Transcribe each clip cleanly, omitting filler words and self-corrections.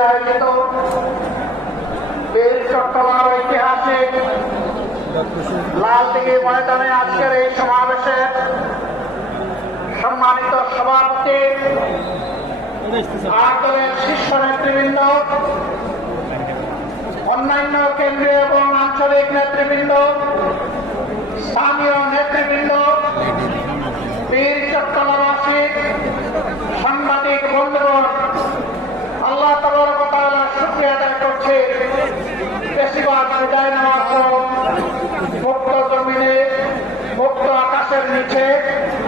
উদ্যোগে আয়োজিত বীর চট্টগ্রাম ঐতিহাসিক লালদিঘি ময়দানে আজকের এই সমাবেশে সম্মানিত সভাপতি, আন্দোলনের শীর্ষ নেতৃবৃন্দ, অন্যান্য কেন্দ্রীয় এবং আঞ্চলিক নেতৃবৃন্দ, স্থানীয় নেতৃবৃন্দ, বীর চট্টগ্রামবাসী, সাংবাদিক বন্ধুগণ, আল্লাহ তাবারক ওয়া তাআলার শুকরিয়া আদায় করছি। বেশিরভাগ বিদায় নেওয়ার পর মুক্ত জমিনে, মুক্ত আকাশের নিচে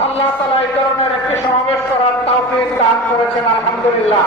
আল্লাহ তাআলা এই ধরনের একটি সমাবেশ করার তৌফিক দান করেছেন, আলহামদুলিল্লাহ।